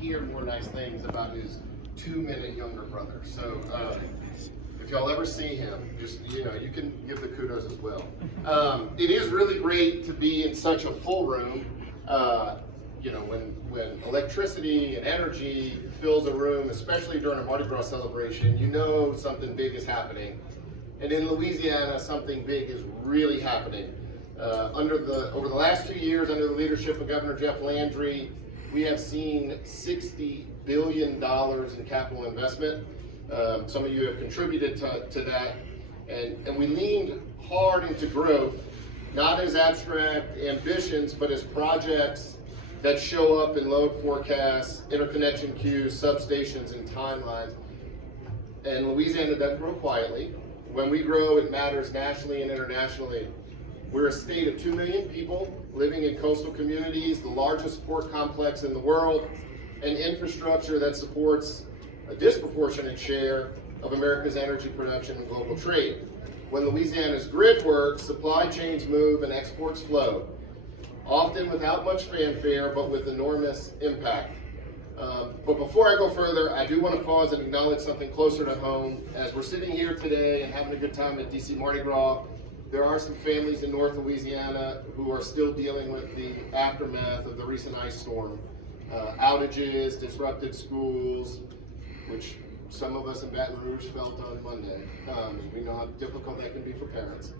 hear more nice things about his 2-minute younger brother. So if y'all ever see him, just, you can give the kudos as well. It is really great to be in such a full room. When electricity and energy fills a room, especially during a Mardi Gras celebration, something big is happening. And in Louisiana, something big is really happening. Over the last 2 years, under the leadership of Governor Jeff Landry, we have seen $60 billion in capital investment. Some of you have contributed to that. And we leaned hard into growth, not as abstract ambitions, but as projects that show up in load forecasts, interconnection queues, substations, and timelines. And Louisiana doesn't grow quietly. When we grow, it matters nationally and internationally. We're a state of 2 million people living in coastal communities, the largest port complex in the world, and infrastructure that supports a disproportionate share of America's energy production and global trade. When Louisiana's grid works, supply chains move and exports flow, often without much fanfare, but with enormous impact. But before I go further, I do want to pause and acknowledge something closer to home. As we're sitting here today and having a good time at DC Mardi Gras, there are some families in North Louisiana who are still dealing with the aftermath of the recent ice storm. Outages, disrupted schools, which some of us in Baton Rouge felt on Monday. We know how difficult that can be for parents.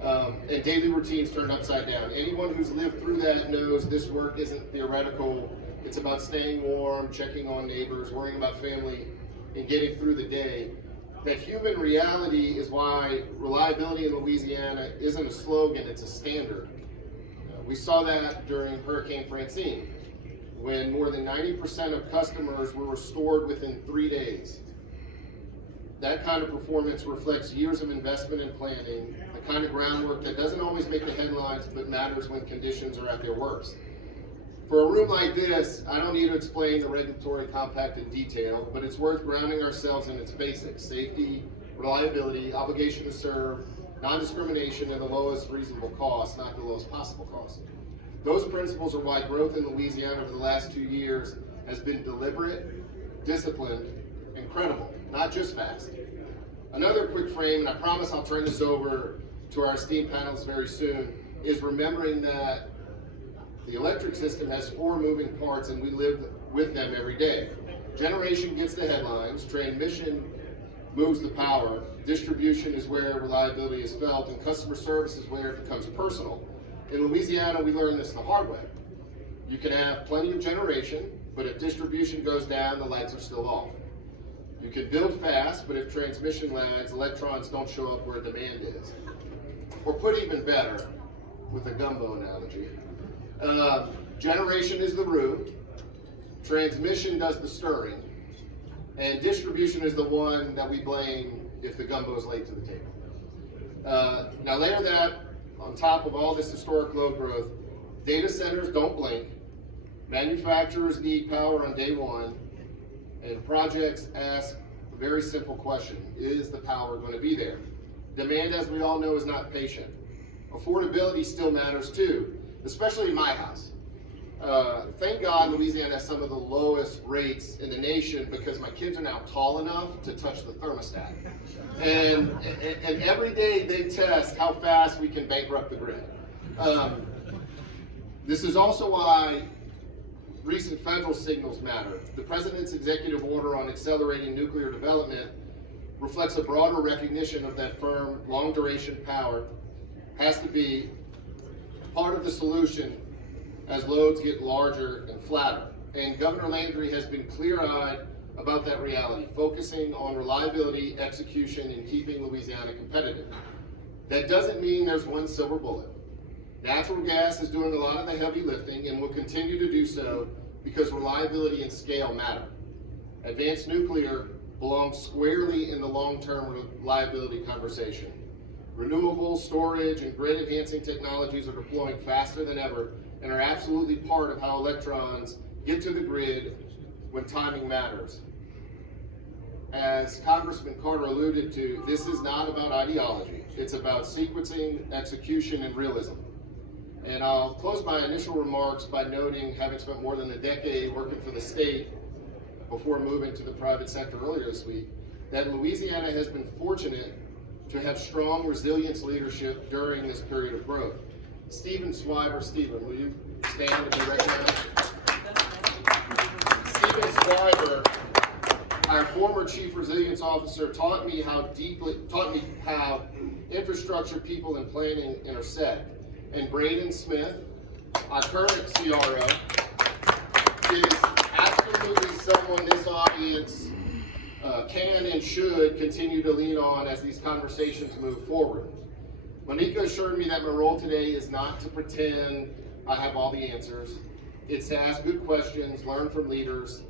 And daily routines turned upside down. Anyone who's lived through that knows this work isn't theoretical. It's about staying warm, checking on neighbors, worrying about family, and getting through the day. That human reality is why reliability in Louisiana isn't a slogan, it's a standard. We saw that during Hurricane Francine, when more than 90% of customers were restored within 3 days. That kind of performance reflects years of investment and planning, the kind of groundwork that doesn't always make the headlines but matters when conditions are at their worst. For a room like this, I don't need to explain the regulatory compact in detail, but it's worth grounding ourselves in its basics: safety, reliability, obligation to serve, non-discrimination, and the lowest reasonable cost, not the lowest possible cost. Those principles are why growth in Louisiana over the last 2 years has been deliberate, disciplined, and credible, not just fast. Another quick frame, and I promise I'll turn this over to our esteemed panelists very soon, is remembering that the electric system has 4 moving parts and we live with them every day. Generation gets the headlines, transmission moves the power, distribution is where reliability is felt, and customer service is where it becomes personal. In Louisiana, we learned this the hard way. You can have plenty of generation, but if distribution goes down, the lights are still off. You can build fast, but if transmission lags, electrons don't show up where demand is. Or put even better, with a gumbo analogy, generation is the root, transmission does the stirring, and distribution is the one that we blame if the gumbo is late to the table. Now layer that on top of all this historic load growth. Data centers don't blink, manufacturers need power on day one, and projects ask a very simple question: is the power going to be there? Demand, as we all know, is not patient. Affordability still matters too, especially in my house. Thank God Louisiana has some of the lowest rates in the nation because my kids are now tall enough to touch the thermostat. And every day they test how fast we can bankrupt the grid. This is also why recent federal signals matter. The President's executive order on accelerating nuclear development reflects a broader recognition of that firm, long-duration power has to be part of the solution as loads get larger and flatter. And Governor Landry has been clear-eyed about that reality, focusing on reliability, execution, and keeping Louisiana competitive. That doesn't mean there's one silver bullet. Natural gas is doing a lot of the heavy lifting and will continue to do so because reliability and scale matter. Advanced nuclear belongs squarely in the long-term reliability conversation. Renewable storage and grid-enhancing technologies are deploying faster than ever and are absolutely part of how electrons get to the grid when timing matters. As Congressman Carter alluded to, this is not about ideology. It's about sequencing, execution, and realism. And I'll close my initial remarks by noting, having spent more than a decade working for the state before moving to the private sector earlier this week, that Louisiana has been fortunate to have strong resilience leadership during this period of growth. Stephen Swiber, Stephen, will you stand and be recognized? Stephen Swiber, our former Chief Resilience Officer, taught me how infrastructure, people, and planning intersect. And Braden Smith, our current CRO, is absolutely someone this audience can and should continue to lean on as these conversations move forward. Monica assured me that my role today is not to pretend I have all the answers. It's to ask good questions, learn from leaders,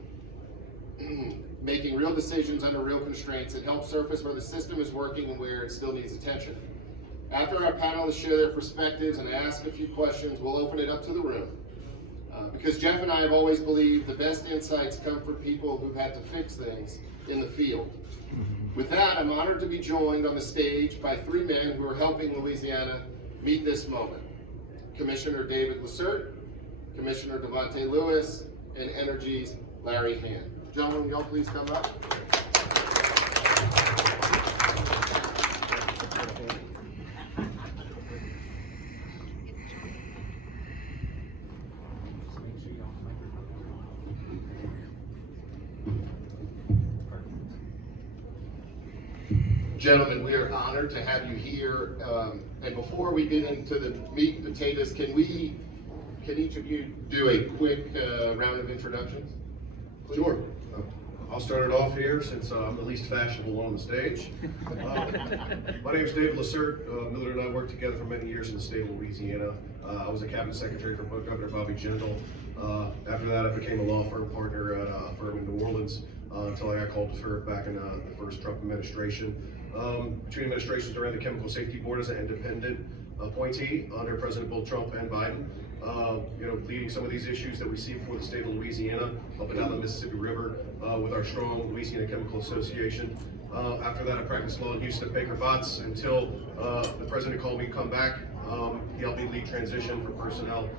making real decisions under real constraints, and help surface where the system is working and where it still needs attention. After our panelists share their perspectives and ask a few questions, we'll open it up to the room. Because Jeff and I have always believed the best insights come from people who've had to fix things in the field. With that, I'm honored to be joined on the stage by three men who are helping Louisiana meet this moment. Commissioner David Lacerte, Commissioner Devontae Lewis, and Energy's Larry Hand. Gentlemen, y'all please come up. Gentlemen, we are honored to have you here. And before we get into the meat and potatoes, can each of you do a quick round of introductions? Please? Sure. I'll start it off here since I'm the least fashionable on the stage. My name is David Lacerte. Millard and I worked together for many years in the state of Louisiana. I was a cabinet secretary for Governor Bobby Jindal. After that, I became a law firm partner at a firm in New Orleans until I got called to serve back in the first Trump administration. Between administrations, I ran the Chemical Safety Board as an independent appointee under President both Trump and Biden. Leading some of these issues that we see before the state of Louisiana, up and down the Mississippi River, with our strong Louisiana Chemical Association. After that, I practiced law in Houston at Baker Botts until the president called me to come back. He helped me lead transition for personnel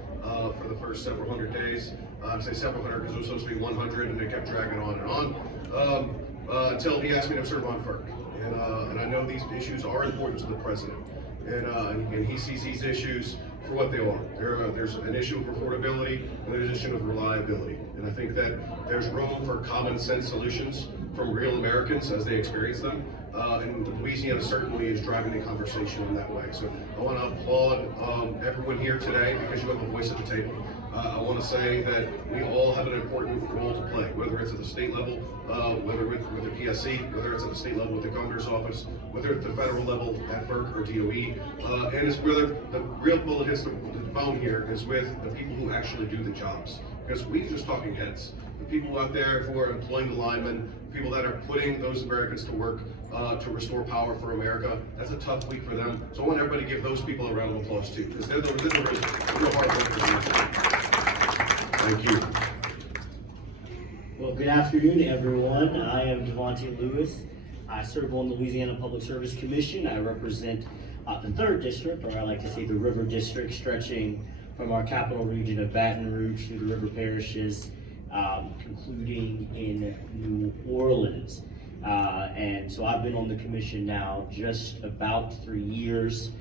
for the first several hundred days. I say several hundred because it was supposed to be 100, and it kept dragging on and on until he asked me to serve on FERC. And I know these issues are important to the president, and he sees these issues for what they are. There's an issue of affordability and there's an issue of reliability. And I think that there's room for common sense solutions from real Americans as they experience them. And Louisiana certainly is driving the conversation in that way. So I want to applaud everyone here today because you have a voice at the table. I want to say that we all have an important role to play, whether it's at the state level, whether with the PSC, whether it's at the state level with the governor's office, whether it's at the federal level at FERC or DOE, and it's where the real bullet hits the bone here is with the people who actually do the jobs. Because we're just talking heads. The people out there who are employing the linemen, people that are putting those Americans to work to restore power for America, that's a tough week for them. So I want everybody to give those people a round of applause too, because they're the real hard workers. Thank you. Well, good afternoon, everyone. I am Devontae Lewis. I serve on the Louisiana Public Service Commission. I represent the 3rd District, or I like to say the River District, stretching from our capital region of Baton Rouge through the river parishes, concluding in New Orleans. And so I've been on the commission now just about 3 years.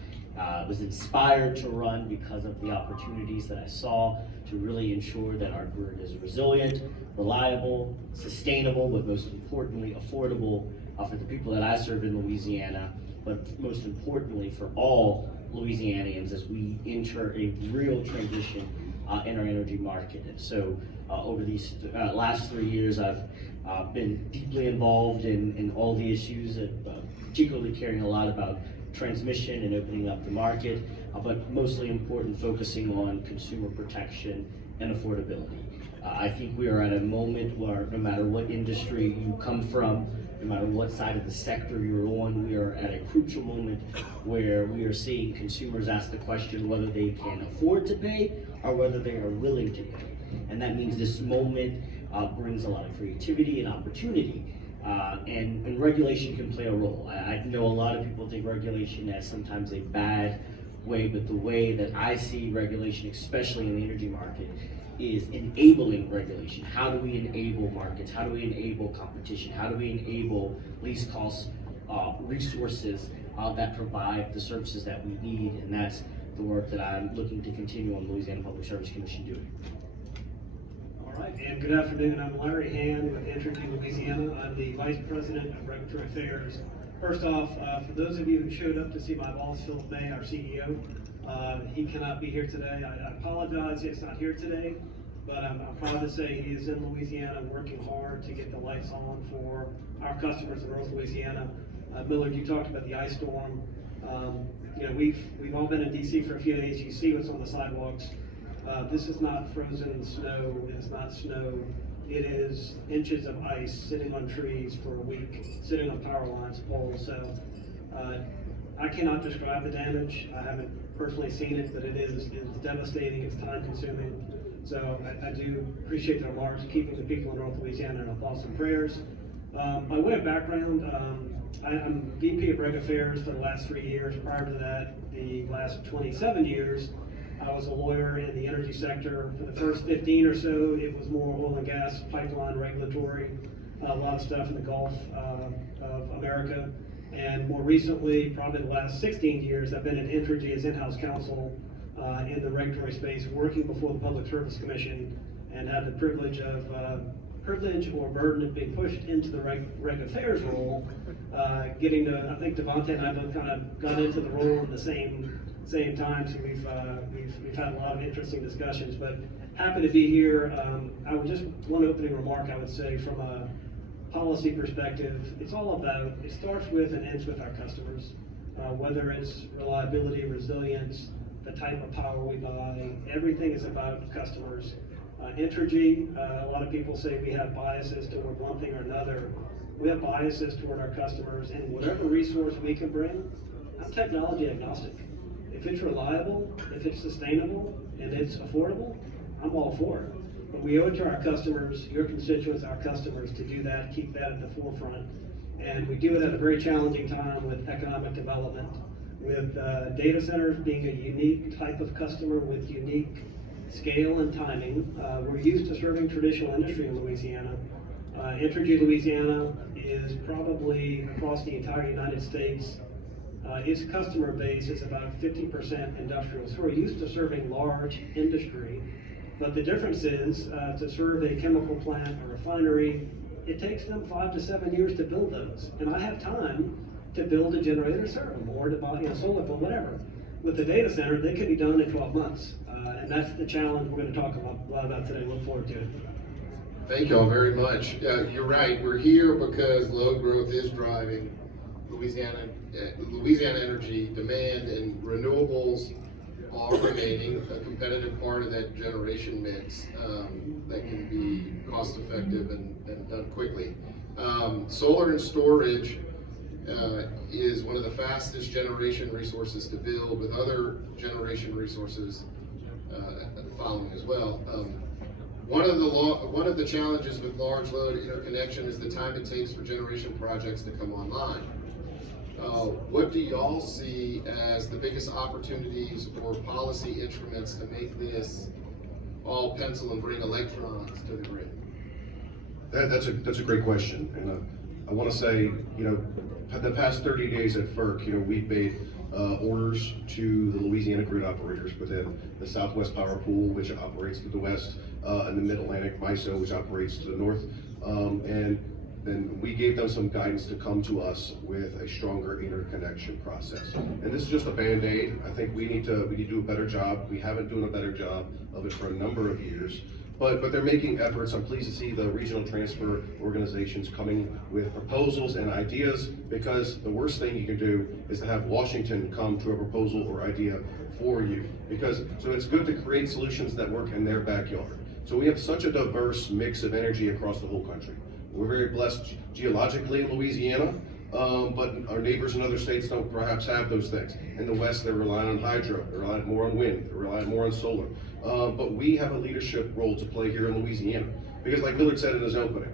Was inspired to run because of the opportunities that I saw to really ensure that our grid is resilient, reliable, sustainable, but most importantly, affordable for the people that I serve in Louisiana, but most importantly for all Louisianians as we enter a real transition in our energy market. And so over these last 3 years, I've been deeply involved in all the issues, particularly caring a lot about transmission and opening up the market, but mostly important, focusing on consumer protection and affordability. I think we are at a moment where no matter what industry you come from, no matter what side of the sector you're on, we are at a crucial moment where we are seeing consumers ask the question whether they can afford to pay or whether they are willing to pay. And that means this moment brings a lot of creativity and opportunity. And regulation can play a role. I know a lot of people think regulation as sometimes a bad way, but the way that I see regulation, especially in the energy market, is enabling regulation. How do we enable markets? How do we enable competition? How do we enable least cost resources that provide the services that we need? And that's the work that I'm looking to continue on the Louisiana Public Service Commission doing. All right, and good afternoon. I'm Larry Hand with Entergy Louisiana. I'm the Vice President of Regulatory Affairs. First off, for those of you who showed up to see my boss, Philip May, our CEO, he cannot be here today. I apologize he's not here today, but I'm proud to say he is in Louisiana working hard to get the lights on for our customers in North Louisiana. Millard, you talked about the ice storm. You know, we've all been in DC for a few days. You see what's on the sidewalks. This is not frozen snow. It's not snow. It is inches of ice sitting on trees for a week, sitting on power lines, poles. So I cannot describe the damage. I haven't personally seen it, but it's devastating. It's time consuming. So I do appreciate the remarks, keeping the people in North Louisiana in our thoughts and prayers. By way of background, I'm VP of Reg Affairs for the last 3 years. Prior to that, the last 27 years, I was a lawyer in the energy sector. For the first 15 or so, it was more oil and gas, pipeline, regulatory, a lot of stuff in the Gulf of America. And more recently, probably the last 16 years, I've been at Entergy as in-house counsel in the regulatory space, working before the Public Service Commission, and had the privilege or burden of being pushed into the reg affairs role, getting to, I think Devontae and I both kind of got into the role at the same time, so we've had a lot of interesting discussions, but happy to be here. I would just, one opening remark I would say from a policy perspective, it's all about, it starts with and ends with our customers, whether it's reliability, resilience, the type of power we buy, everything is about customers. Entergy, a lot of people say we have biases toward one thing or another. We have biases toward our customers, and whatever resource we can bring, I'm technology agnostic. If it's reliable, if it's sustainable, and it's affordable, I'm all for it. But we owe it to our customers, your constituents, our customers, to do that, keep that at the forefront. And we do it at a very challenging time with economic development, with data centers being a unique type of customer with unique scale and timing. We're used to serving traditional industry in Louisiana. Entergy Louisiana is probably across the entire United States. Its customer base is about 50% industrial. So we're used to serving large industry, but the difference is to serve a chemical plant or refinery, it takes them 5 to 7 years to build those. And I have time to build a generator to serve them, or to buy a solar pump, whatever. With the data center, they can be done in 12 months. And that's the challenge we're going to talk a lot about today. Look forward to it. Thank you all very much. You're right, we're here because load growth is driving Louisiana energy demand, and renewables are remaining a competitive part of that generation mix that can be cost effective and done quickly. Solar and storage is one of the fastest generation resources to build, with other generation resources following as well. One of the challenges with large load interconnection is the time it takes for generation projects to come online. What do y'all see as the biggest opportunities or policy instruments to make this all pencil and bring electrons to the grid? That's a great question, and I want to say, the past 30 days at FERC, we've made orders to the Louisiana grid operators within the Southwest Power Pool, which operates to the west, and the Mid-Atlantic MISO, which operates to the north, and then we gave them some guidance to come to us with a stronger interconnection process. And this is just a Band-Aid. I think we need to do a better job. We haven't done a better job of it for a number of years. But they're making efforts. I'm pleased to see the regional transfer organizations coming with proposals and ideas, because the worst thing you can do is to have Washington come to a proposal or idea for you. So it's good to create solutions that work in their backyard. So we have such a diverse mix of energy across the whole country. We're very blessed geologically in Louisiana, but our neighbors in other states don't perhaps have those things. In the West, they're relying on hydro, they're relying more on wind, they're relying more on solar. But we have a leadership role to play here in Louisiana, Because like Millard said in his opening,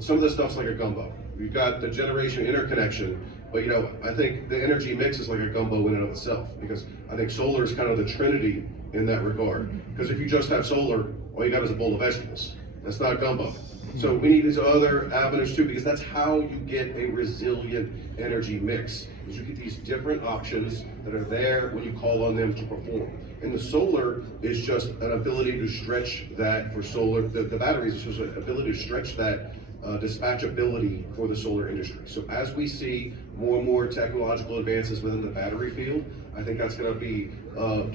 some of this stuff's like a gumbo. We've got the generation interconnection, but I think the energy mix is like a gumbo in and of itself, because I think solar is kind of the trinity in that regard. Because if you just have solar, all you got is a bowl of vegetables. That's not a gumbo. So we need these other avenues too, because that's how you get a resilient energy mix. Is you get these different options that are there when you call on them to perform. And the solar is just an ability to stretch that for solar. The batteries is just an ability to stretch that dispatchability for the solar industry. So as we see more and more technological advances within the battery field, I think that's going to be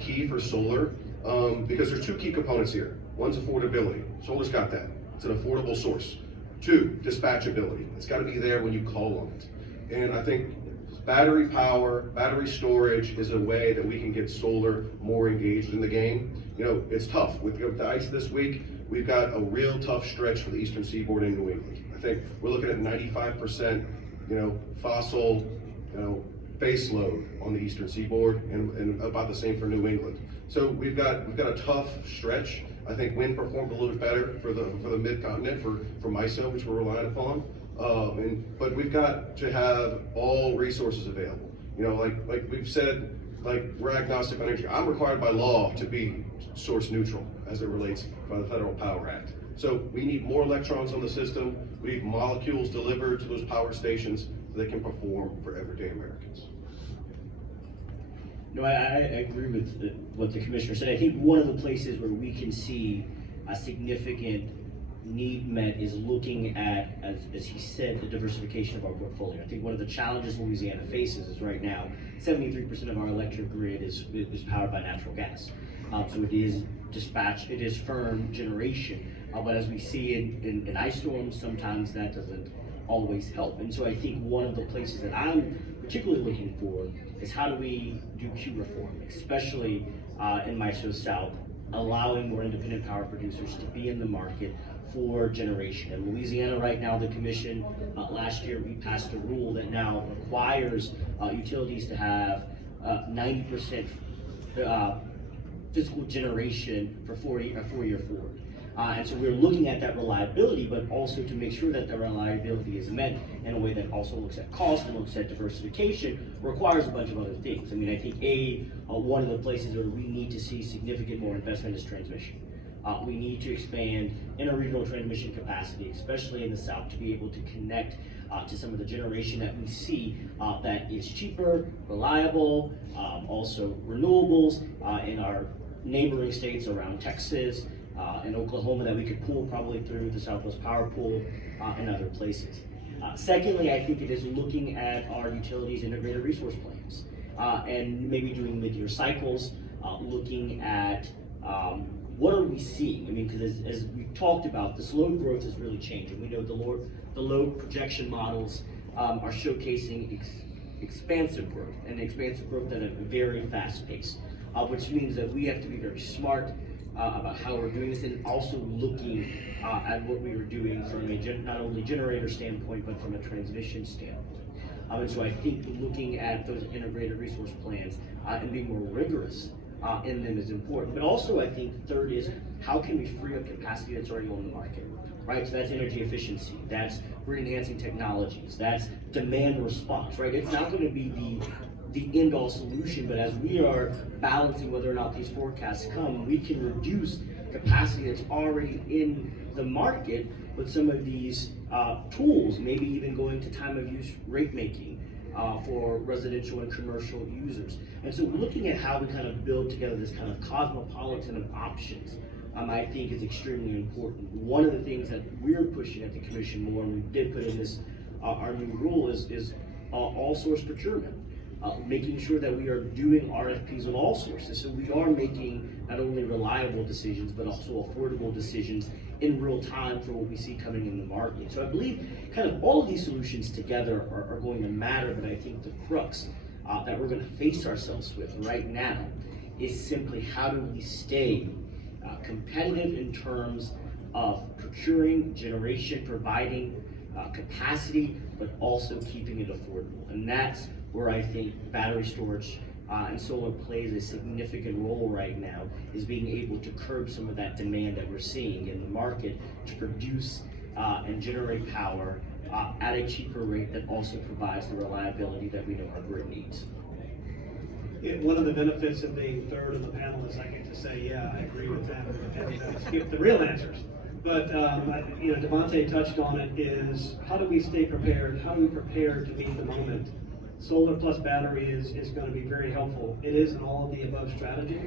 key for solar, because there's two key components here. One's affordability. Solar's got that. It's an affordable source. Two, dispatchability. It's got to be there when you call on it. And I think battery power, battery storage is a way that we can get solar more engaged in the game. It's tough. With the ice this week, we've got a real tough stretch for the eastern seaboard in New England. I think we're looking at 95%, fossil, base load on the eastern seaboard, and about the same for New England. So we've got a tough stretch. I think wind performed a little bit better for the mid-continent, for MISO, which we're relying upon. But we've got to have all resources available. Like we've said, we're agnostic on energy. I'm required by law to be source neutral as it relates by the Federal Power Act. So we need more electrons on the system. We need molecules delivered to those power stations so they can perform for everyday Americans. No, I agree with what the commissioner said. I think one of the places where we can see a significant need met is looking at, as he said, the diversification of our portfolio. I think one of the challenges Louisiana faces is right now, 73% of our electric grid is powered by natural gas. So it is dispatch, it is firm generation. But as we see in ice storms, sometimes that doesn't always help. And so I think one of the places that I'm particularly looking for is how do we do queue reform, especially in MISO South, allowing more independent power producers to be in the market for generation. In Louisiana right now, the commission, last year we passed a rule that now requires utilities to have 90% physical generation for a 4-year forward. And so we're looking at that reliability, but also to make sure that the reliability is met in a way that also looks at cost and looks at diversification, requires a bunch of other things. I mean, I think one of the places where we need to see significant more investment is transmission. We need to expand interregional transmission capacity, especially in the South, to be able to connect to some of the generation that we see that is cheaper, reliable, also renewables in our neighboring states around Texas, in Oklahoma, that we could pull probably through the Southwest Power Pool and other places. Secondly, I think it is looking at our utilities integrated resource plans and maybe doing mid-year cycles, looking at what are we seeing? I mean, because as we talked about, this load growth is really changing. We know the load projection models are showcasing expansive growth, and expansive growth at a very fast pace, which means that we have to be very smart about how we're doing this, and also looking at what we are doing from a not only generator standpoint, but from a transmission standpoint. And so I think looking at those integrated resource plans and being more rigorous in them is important. But also I think third is, how can we free up capacity that's already on the market, right? So that's energy efficiency, that's grid enhancing technologies, that's demand response, right? It's not going to be the end all solution, but as we are balancing whether or not these forecasts come, we can reduce capacity that's already in the market with some of these tools, maybe even going to time of use rate making for residential and commercial users. And so looking at how we kind of build together this kind of cosmopolitan of options, I think is extremely important. One of the things that we're pushing at the commission more, and we did put in this, our new rule is all source procurement. Making sure that we are doing RFPs on all sources, so we are making not only reliable decisions, but also affordable decisions in real time for what we see coming in the market. So I believe kind of all of these solutions together are going to matter, but I think the crux that we're going to face ourselves with right now is simply how do we stay competitive in terms of procuring generation, providing capacity, but also keeping it affordable. And that's where I think battery storage and solar plays a significant role right now, is being able to curb some of that demand that we're seeing in the market to produce and generate power at a cheaper rate that also provides the reliability that we know our grid needs. One of the benefits of being third in the panel is I get to say, yeah, I agree with that, and skip the real answers. But Devontae touched on it, is how do we stay prepared? How do we prepare to meet the moment? Solar plus battery is going to be very helpful. It is an all of the above strategy,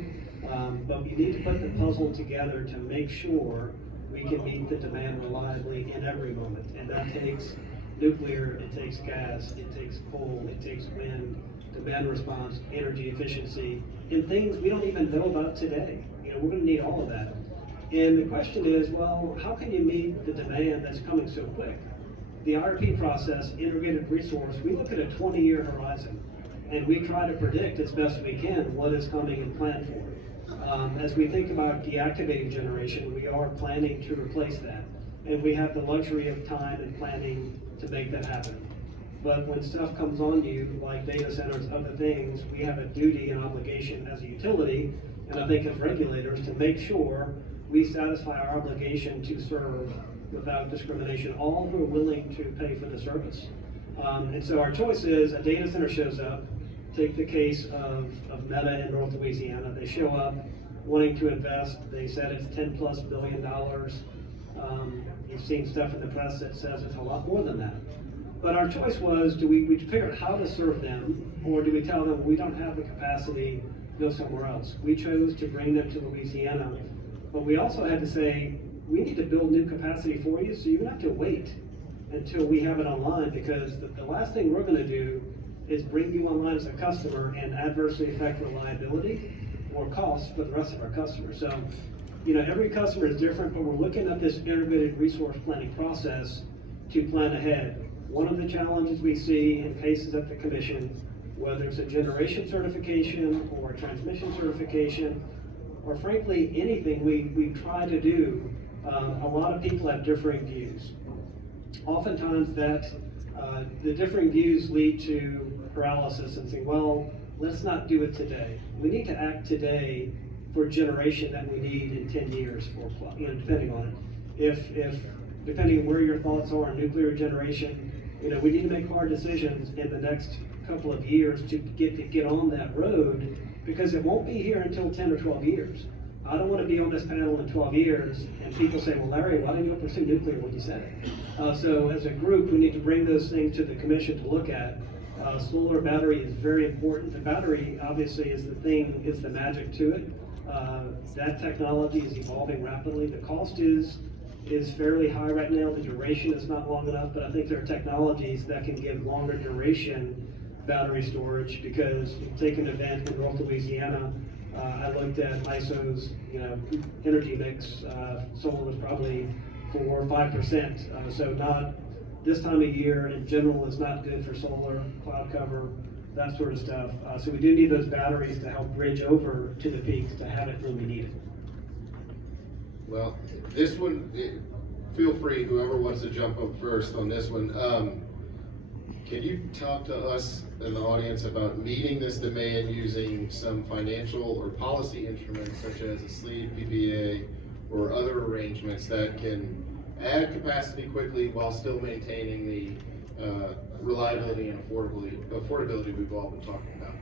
but we need to put the puzzle together to make sure we can meet the demand reliably in every moment. And that takes nuclear, it takes gas, it takes coal, it takes wind, demand response, energy efficiency, and things we don't even know about today. We're going to need all of that. And the question is, well, how can you meet the demand that's coming so quick? The IRP process, integrated resource, we look at a 20-year horizon, and we try to predict as best we can what is coming and plan for. As we think about deactivating generation, we are planning to replace that, and we have the luxury of time and planning to make that happen. But when stuff comes on you, like data centers, other things, we have a duty and obligation as a utility, and I think as regulators, to make sure we satisfy our obligation to serve without discrimination all who are willing to pay for the service. And so our choice is a data center shows up. Take the case of Meta in North Louisiana. They show up wanting to invest. They said it's $10+ billion. You've seen stuff in the press that says it's a lot more than that. But our choice was, do we figure out how to serve them, or do we tell them we don't have the capacity, go somewhere else? We chose to bring them to Louisiana, but we also had to say, we need to build new capacity for you, so you're gonna have to wait until we have it online, because the last thing we're gonna do is bring you online as a customer and adversely affect reliability or cost for the rest of our customers. So, every customer is different, but we're looking at this integrated resource planning process to plan ahead. One of the challenges we see in cases at the commission, whether it's a generation certification or a transmission certification, or frankly, anything we try to do, a lot of people have differing views. Oftentimes the differing views lead to paralysis and saying, well, let's not do it today. We need to act today for generation that we need in 10 years, or depending on it. If depending on where your thoughts are on nuclear generation, we need to make hard decisions in the next couple of years to get on that road, because it won't be here until 10 or 12 years. I don't want to be on this panel in 12 years and people say, well, Larry, why didn't you pursue nuclear when you said it? So as a group, we need to bring those things to the commission to look at. Solar battery is very important. The battery obviously is the thing, it's the magic to it. That technology is evolving rapidly. The cost is fairly high right now. The duration is not long enough, but I think there are technologies that can give longer duration battery storage, because you take an event in North Louisiana, I looked at ISO's energy mix, solar was probably 4 or 5%. So not this time of year in general is not good for solar, cloud cover, that sort of stuff. So we do need those batteries to help bridge over to the peaks to have it when we need it. Well, this one, feel free, whoever wants to jump up first on this one. Can you talk to us and the audience about meeting this demand using some financial or policy instruments such as a sleeve PPA or other arrangements that can add capacity quickly while still maintaining the reliability and affordability we've all been talking about?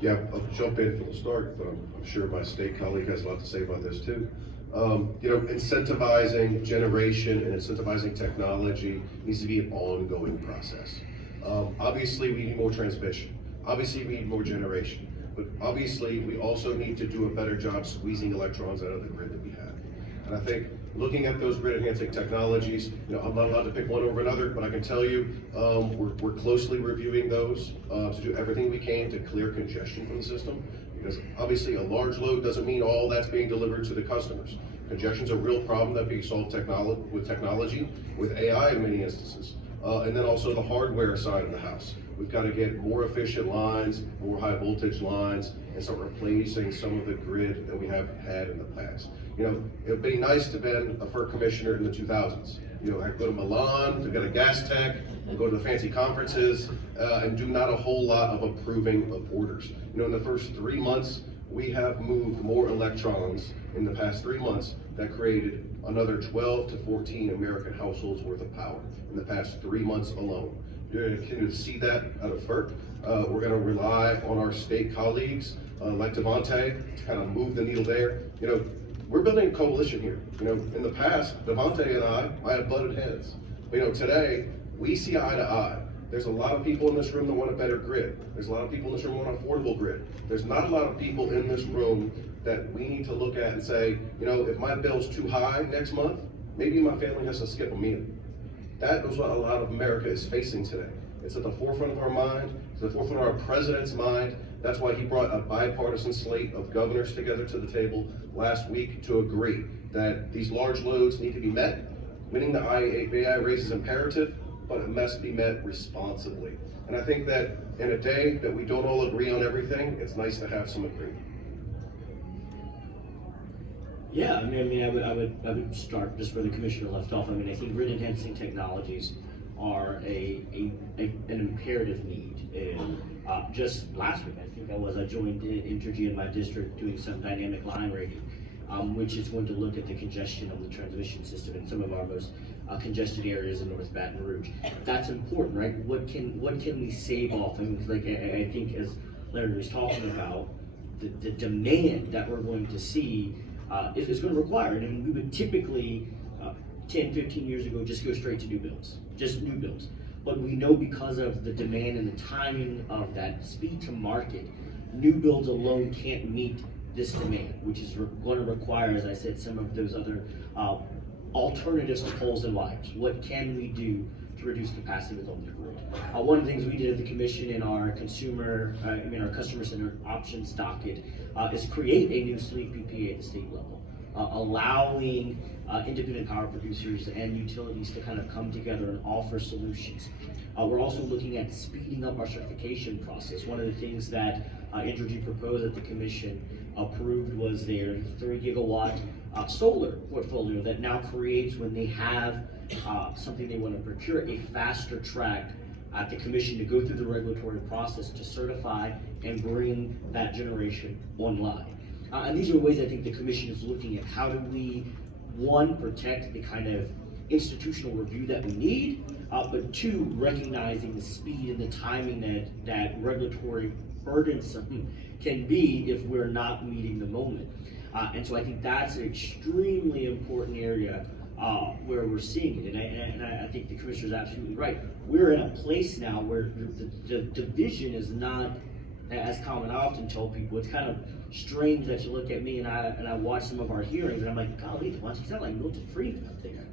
Yeah, I'll jump in from the start. I'm sure my state colleague has a lot to say about this too. Incentivizing generation and incentivizing technology needs to be an ongoing process. Obviously, we need more transmission. Obviously, we need more generation. But obviously, we also need to do a better job squeezing electrons out of the grid that we have. And I think looking at those grid enhancing technologies, I'm not allowed to pick one over another, but I can tell you we're closely reviewing those to do everything we can to clear congestion from the system. Because obviously a large load doesn't mean all that's being delivered to the customers. Congestion's a real problem that being solved with technology, with AI in many instances. And then also the hardware side of the house. We've got to get more efficient lines, more high voltage lines, and start replacing some of the grid that we have had in the past. It would be nice to have been a FERC commissioner in the 2000s. You know, I go to Milan to get a gas tech, and go to the fancy conferences, and do not a whole lot of approving of orders. You know, in the first 3 months, we have moved more electrons in the past 3 months that created another 12 to 14 American households worth of power in the past 3 months alone. You're going to continue to see that out of FERC. We're going to rely on our state colleagues like Devontae to kind of move the needle there. You know, we're building a coalition here. You know, in the past, Devontae and I might have butted heads. But, you know, today, we see eye to eye. There's a lot of people in this room that want a better grid. There's a lot of people in this room that want an affordable grid. There's not a lot of people in this room that we need to look at and say, you know, if my bill's too high next month, maybe my family has to skip a meal. That is what a lot of America is facing today. It's at the forefront of our mind. It's at the forefront of our president's mind. That's why he brought a bipartisan slate of governors together to the table last week to agree that these large loads need to be met. Winning the IAA race is imperative, but it must be met responsibly. And I think that in a day that we don't all agree on everything, it's nice to have some agreement. Yeah, I would start just where the commissioner left off. I mean, I think grid enhancing technologies are an imperative need. And just last week, I joined Entergy in my district doing some dynamic line rating, which is going to look at the congestion of the transmission system in some of our most congested areas in North Baton Rouge. That's important, right? What can we save off? I mean, like I think as Larry was talking about, the demand that we're going to see is going to require it. And we would typically, 10, 15 years ago, just go straight to new builds, just new builds. But we know because of the demand and the timing of that speed to market, new builds alone can't meet this demand, which is going to require, as I said, some of those other alternatives to poles and wires. What can we do to reduce capacity within the grid? One of the things we did at the commission in our our customer-centered options docket is create a new sleep PPA at the state level, allowing independent power producers and utilities to kind of come together and offer solutions. We're also looking at speeding up our certification process. One of the things that Entergy proposed that the commission approved was their 3 gigawatt solar portfolio that now creates, when they have something they want to procure, a faster track at the commission to go through the regulatory process to certify and bring that generation online. And these are ways I think the commission is looking at how do we, one, protect the kind of institutional review that we need, but two, recognizing the speed and the timing that regulatory burdensome can be if we're not meeting the moment. And so I think that's an extremely important area where we're seeing it. And I think the commissioner is absolutely right. We're in a place now where the division is not as common. I often tell people it's kind of strange that you look at me and I watch some of our hearings and I'm like, golly, why don't you sound like Milton Friedman up there?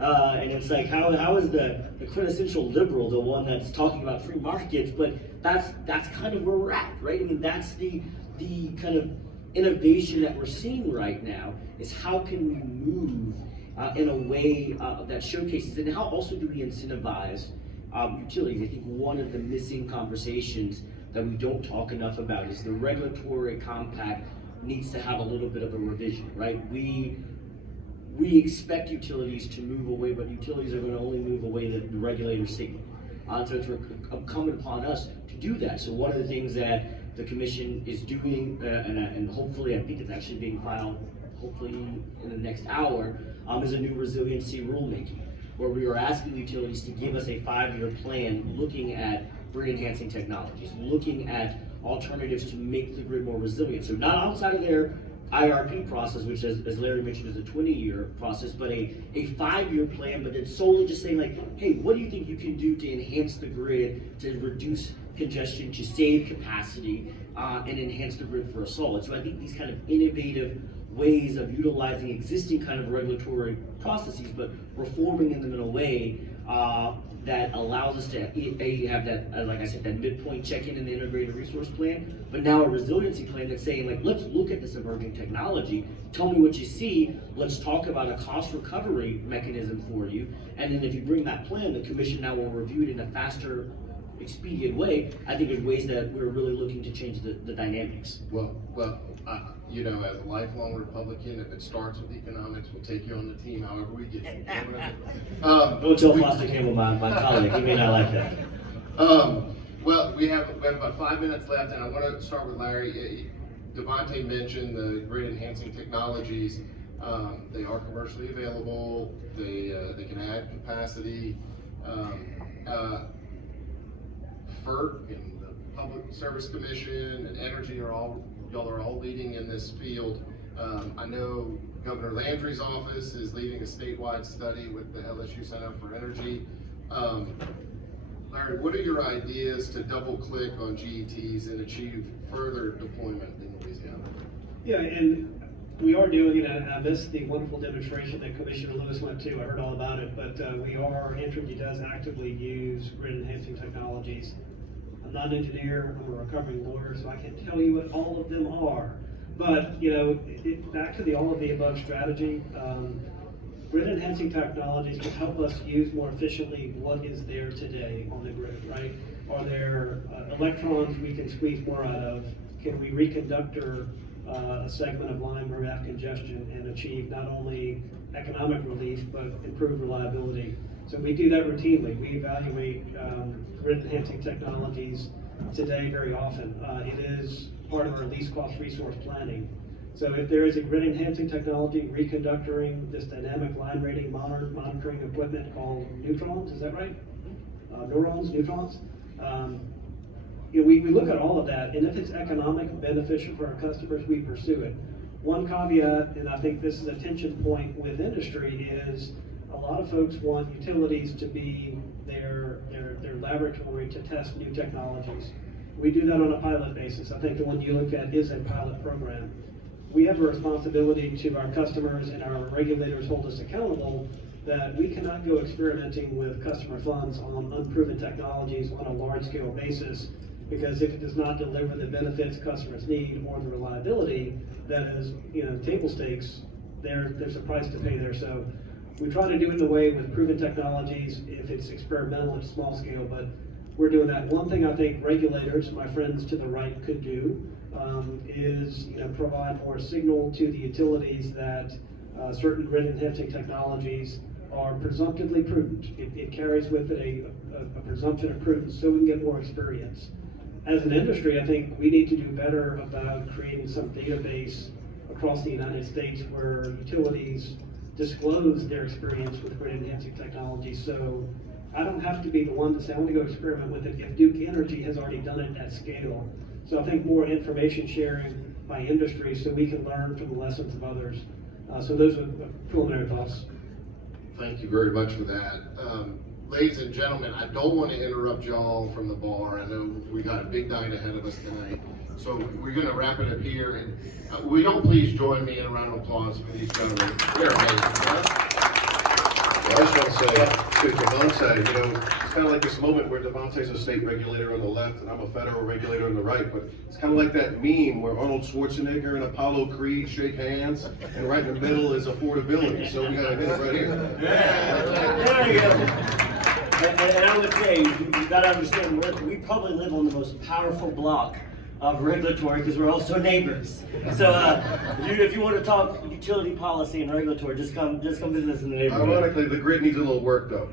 And it's like, how is the quintessential liberal the one that's talking about free markets? But that's kind of where we're at, right? I mean, that's the kind of innovation that we're seeing right now is how can we move in a way that showcases it, and how also do we incentivize utilities? I think one of the missing conversations that we don't talk enough about is the regulatory compact needs to have a little bit of a revision, right? We expect utilities to move away, but utilities are going to only move away that the regulators see. So it's incumbent upon us to do that. So one of the things that the commission is doing, and hopefully I think it's actually being filed hopefully in the next hour, is a new resiliency rulemaking, where we are asking utilities to give us a 5-year plan looking at grid enhancing technologies, looking at alternatives to make the grid more resilient. So not outside of their IRP process, which as Larry mentioned is a 20-year process, but a 5-year plan, but then solely just saying like, hey, what do you think you can do to enhance the grid, to reduce congestion, to save capacity, and enhance the grid for us all? And so I think these kind of innovative ways of utilizing existing kind of regulatory processes, but reforming them in a way that allows us to have that, like I said, that midpoint check-in in the integrated resource plan, but now a resiliency plan that's saying like, let's look at this emerging technology, tell me what you see, let's talk about a cost recovery mechanism for you, and then if you bring that plan, the commission now will review it in a faster expedient way, I think there's ways that we're really looking to change the dynamics. Well, you know, as a lifelong Republican, if it starts with economics, we'll take you on the team however we get you. Don't tell Foster Campbell, my colleague, he may not like that. Well, we have about 5 minutes left, and I want to start with Larry. Devontae mentioned the grid enhancing technologies. They are commercially available. They can add capacity. FERC and the Public Service Commission and Energy y'all are all leading in this field. I know Governor Landry's office is leading a statewide study with the LSU Center for Energy. Larry, what are your ideas to double click on GETs and achieve further deployment in Louisiana? Yeah, and we are doing it, and I missed the wonderful demonstration that Commissioner Lewis went to. I heard all about it, but Entergy does actively use grid enhancing technologies. I'm not an engineer, I'm a recovering lawyer, so I can't tell you what all of them are. But, you know, back to the all of the above strategy, grid enhancing technologies can help us use more efficiently what is there today on the grid, right? Are there electrons we can squeeze more out of? Can we reconductor a segment of line where we have congestion and achieve not only economic relief, but improved reliability? So we do that routinely. We evaluate grid enhancing technologies today very often. It is part of our least cost resource planning. So if there is a grid enhancing technology, reconductoring, this dynamic line rating monitoring equipment called neutrons, is that right? Neutrons. You know, we look at all of that, and if it's economic, beneficial for our customers, we pursue it. One caveat, and I think this is a tension point with industry, is a lot of folks want utilities to be their laboratory to test new technologies. We do that on a pilot basis. I think the one you look at is a pilot program. We have a responsibility to our customers, and our regulators hold us accountable that we cannot go experimenting with customer funds on unproven technologies on a large-scale basis, because if it does not deliver the benefits customers need or the reliability that is, you know, table stakes, there's a price to pay there. So we try to do it in a way with proven technologies. If it's experimental, it's small scale, but we're doing that. One thing I think regulators, my friends to the right, could do is, you know, provide more signal to the utilities that certain grid enhancing technologies are presumptively prudent. It carries with it a presumption of prudence, so we can get more experience. As an industry, I think we need to do better about creating some database across the United States where utilities disclose their experience with grid enhancing technology. So I don't have to be the one to say, I want to go experiment with it if Duke Energy has already done it at scale. So I think more information sharing by industry so we can learn from the lessons of others. So those are preliminary thoughts. Thank you very much for that. Ladies and gentlemen, I don't want to interrupt y'all from the bar. I know we got a big night ahead of us tonight. So we're going to wrap it up here. And will y'all please join me in a round of applause for these gentlemen? They're amazing. Huh? Well, I just want to say to Devontae, you know, it's kind of like this moment where Devontae's a state regulator on the left and I'm a federal regulator on the right, but it's kind of like that meme where Arnold Schwarzenegger and Apollo Creed shake hands, and right in the middle is affordability. So we got to hit it right here. Yeah, there you go. And I would say, you got to understand, we probably live on the most powerful block of regulatory because we're also neighbors. So if you want to talk utility policy and regulatory, just come visit us in the neighborhood. Ironically, the grid needs a little work though.